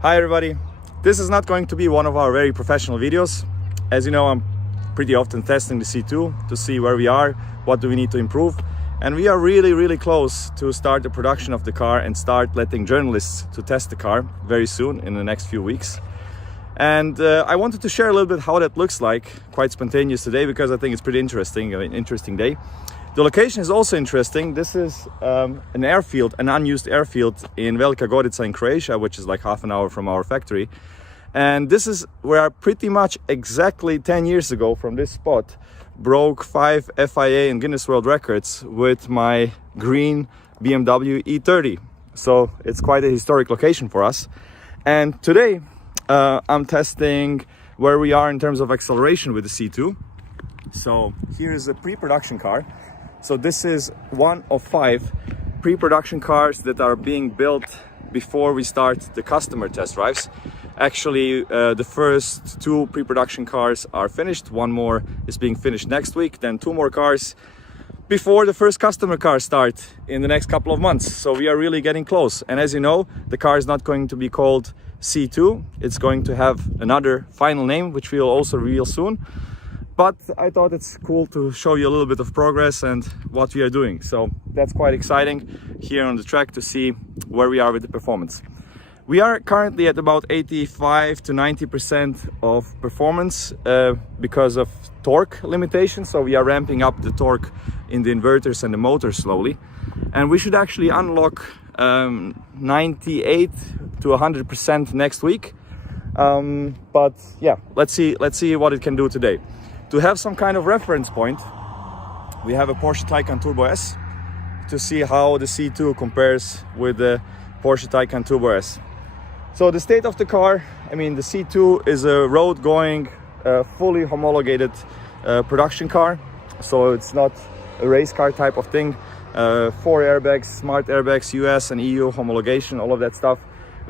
Hi everybody, this is not going to be one of our very professional videos. As you know, I'm pretty often testing the C2 to see where we are, what do we need to improve, and we are really close to start the production of the car and start letting journalists to test the car very soon in the next few weeks. And I wanted to share a little bit how that looks like, quite spontaneous today, because I think it's pretty interesting, an interesting day. The location is also interesting. This is an airfield, an unused airfield in Velika Gorica in Croatia, which is like half an hour from our factory. And this is where pretty much exactly 10 years ago from this spot broke 5 FIA and Guinness World Records with my green BMW E30. So it's quite a historic location for us. And today I'm testing where we are in terms of acceleration with the C2. So here is a pre-production car. So this is one of 5 pre-production cars that are being built before we start the customer test drives. Actually, the first 2 pre-production cars are finished. One more is being finished next week. Then 2 more cars before the first customer cars start in the next couple of months. So we are really getting close. And as you know, the car is not going to be called C2. It's going to have another final name, which we'll also reveal soon. But I thought it's cool to show you a little bit of progress and what we are doing. So that's quite exciting here on the track to see where we are with the performance. We are currently at about 85 to 90% of performance because of torque limitations. So we are ramping up the torque in the inverters and the motor slowly. And we should actually unlock 98 to 100% next week. But yeah, let's see what it can do today. To have some kind of reference point, we have a Porsche Taycan Turbo S to see how the C2 compares with the Porsche Taycan Turbo S. So the state of the car, I mean, the C2 is a road-going, fully homologated production car. So it's not a race car type of thing. 4 airbags, smart airbags, US and EU homologation, all of that stuff.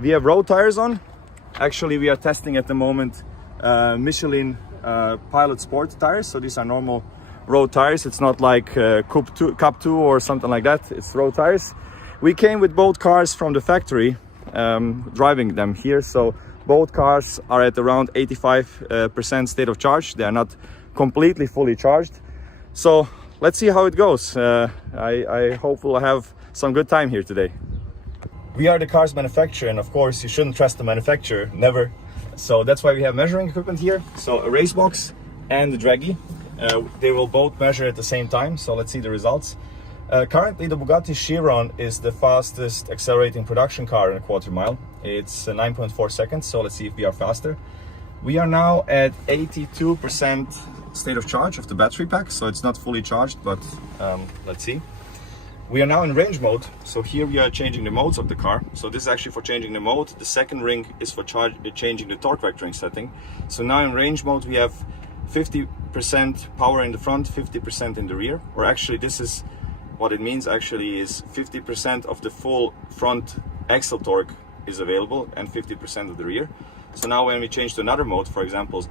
We have road tires on. Actually, we are testing at the moment Michelin Pilot Sport tires. So these are normal road tires. It's not like Cup 2 or something like that. It's road tires. We came with both cars from the factory, driving them here. So both cars are at around 85% state of charge. They are not completely fully charged. So let's see how it goes. I hope we'll have some good time here today. We are the car's manufacturer, and of course you shouldn't trust the manufacturer, never. So that's why we have measuring equipment here. So a race box and the draggy. They will both measure at the same time. So let's see the results. Currently the Bugatti Chiron is the fastest accelerating production car in a quarter mile. It's 9.4 seconds. So let's see if we are faster. We are now at 82% state of charge of the battery pack. So it's not fully charged, but let's see. We are now in range mode, so here we are changing the modes of the car. So this is actually for changing the mode. The second ring is for changing the torque vectoring setting. So now in range mode we have 50% power in the front, 50% in the rear. Or actually this is what it means actually is 50% of the full front axle torque is available and 50% of the rear. So now when we change to another mode, for example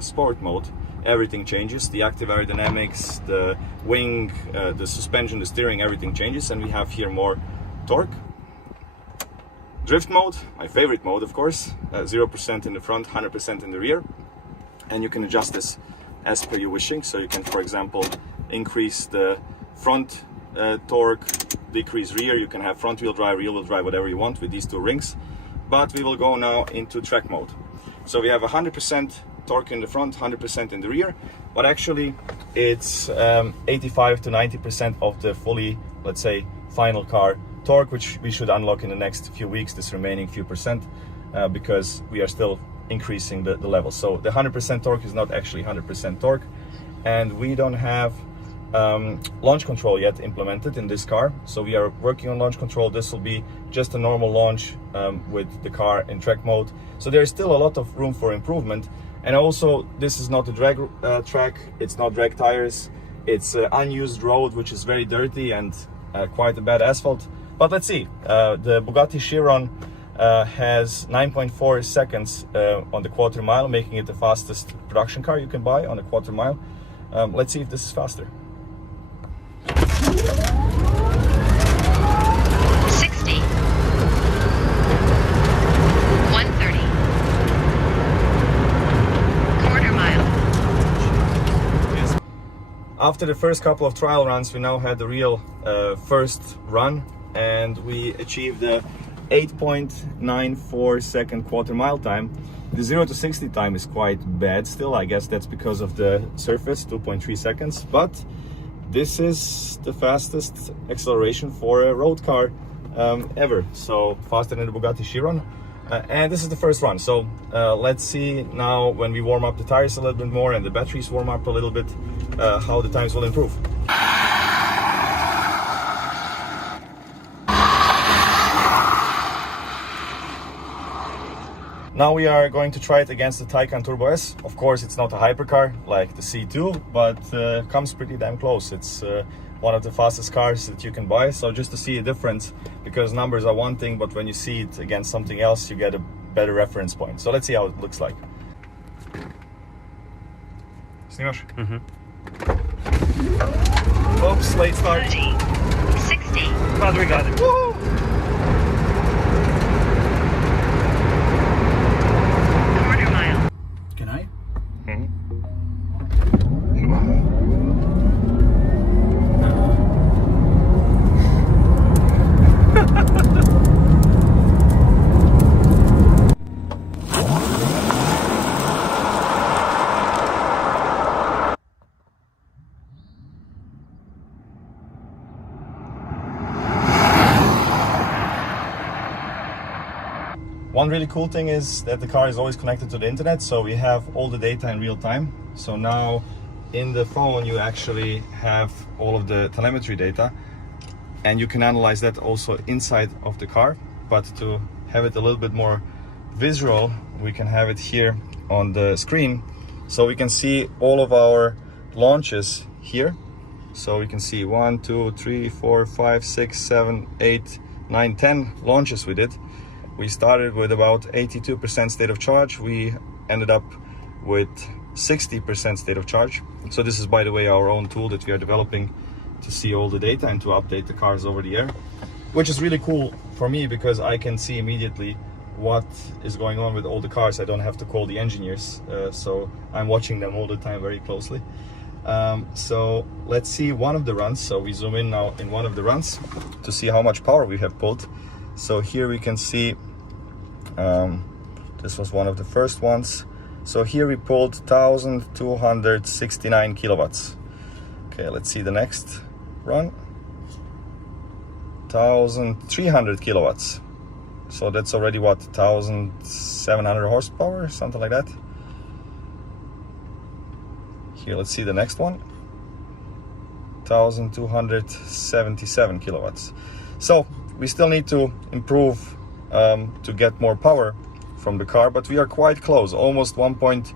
sport mode, everything changes. The active aerodynamics, the wing, the suspension, the steering, everything changes, and we have here more torque. Drift mode, my favorite mode of course, 0% in the front, 100% in the rear, and you can adjust this as per your wishing. So you can, for example, increase the front torque, decrease rear. You can have front wheel drive, rear wheel drive, whatever you want with these 2 rings. But we will go now into track mode. So we have 100% torque in the front, 100% in the rear, but actually it's 85 to 90% of the fully, let's say, final car torque, which we should unlock in the next few weeks, this remaining few percent, because we are still increasing the level. So the 100% torque is not actually 100% torque, and we don't have launch control yet implemented in this car. So we are working on launch control. This will be just a normal launch with the car in track mode. So there is still a lot of room for improvement. And also, this is not a drag track, it's not drag tires, it's unused road, which is very dirty and quite a bad asphalt. But let's see, the Bugatti Chiron has 9.4 seconds on the quarter mile, making it the fastest production car you can buy on a quarter mile. Let's see if this is faster. 60, 130. After the first couple of trial runs, we now had the real first run, and we achieved the 8.94 second quarter mile time. The 0 to 60 time is quite bad still. I guess that's because of the surface, 2.3 seconds, but this is the fastest acceleration for a road car ever, so faster than the Bugatti Chiron. And this is the first run, so let's see now when we warm up the tires a little bit more and the batteries warm up a little bit, how the times will improve. Now we are going to try it against the Taycan Turbo S. Of course, it's not a hypercar like the C2, but comes pretty damn close. It's one of the fastest cars that you can buy. So just to see a difference, because numbers are one thing, but when you see it against something else, you get a better reference point. So let's see how it looks like. Snimaš? Oops, late start. 30, 60. But we got it. Woo! Quarter mile. Can I? One really cool thing is that the car is always connected to the internet, so we have all the data in real time. So now in the phone you actually have all of the telemetry data, and you can analyze that also inside of the car. But to have it a little bit more visual, we can have it here on the screen, so we can see all of our launches here. So we can see 1, 2, 3, 4, 5, 6, 7, 8, 9, 10 launches we did. We started with about 82% state of charge. We ended up with 60% state of charge. So this is, by the way, our own tool that we are developing to see all the data and to update the cars over the air, which is really cool for me because I can see immediately what is going on with all the cars. I don't have to call the engineers, so I'm watching them all the time very closely. So let's see one of the runs. So we zoom in now in one of the runs to see how much power we have pulled. So here we can see, this was one of the first ones. So here we pulled 1,269 kilowatts. Okay, let's see the next run. 1,300 kilowatts. So that's already what, 1,700 horsepower, something like that. Here, let's see the next one. 1,277 kilowatts. So we still need to improve to get more power from the car, but we are quite close, almost 1.4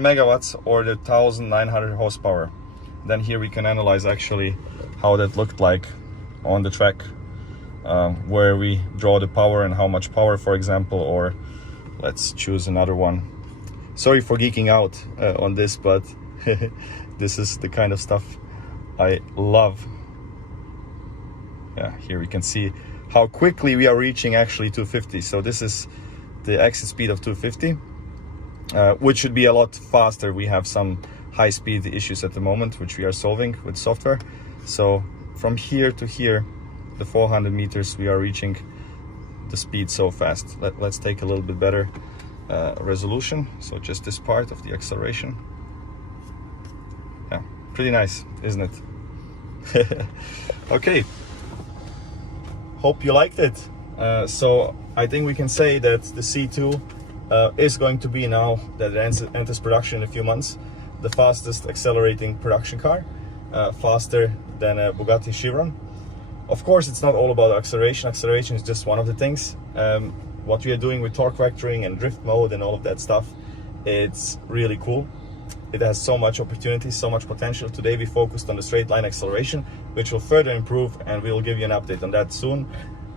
megawatts or the 1,900 horsepower. Then here we can analyze actually how that looked like on the track, where we draw the power and how much power, for example, or let's choose another one. Sorry for geeking out on this, but this is the kind of stuff I love. Yeah, here we can see how quickly we are reaching actually 250. So this is the exit speed of 250, which should be a lot faster. We have some high speed issues at the moment, which we are solving with software. So from here to here, the 400 meters, we are reaching the speed so fast. Let's take a little bit better resolution. So just this part of the acceleration. Yeah, pretty nice, isn't it? Okay. Hope you liked it. So I think we can say that the C2 is going to be, now that it enters production in a few months, the fastest accelerating production car, faster than a Bugatti Chiron. Of course, it's not all about acceleration. Acceleration is just one of the things. What we are doing with torque vectoring and drift mode and all of that stuff, it's really cool. It has so much opportunity, so much potential. Today we focused on the straight line acceleration, which will further improve, and we will give you an update on that soon.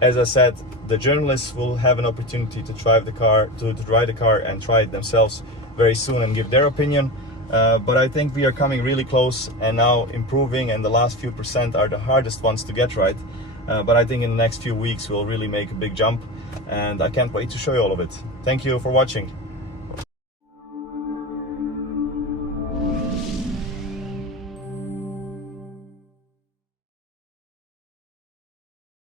As I said, the journalists will have an opportunity to drive the car, to ride the car and try it themselves very soon and give their opinion. But I think we are coming really close and now improving, and the last few percent are the hardest ones to get right. But I think in the next few weeks we'll really make a big jump, and I can't wait to show you all of it. Thank you for watching.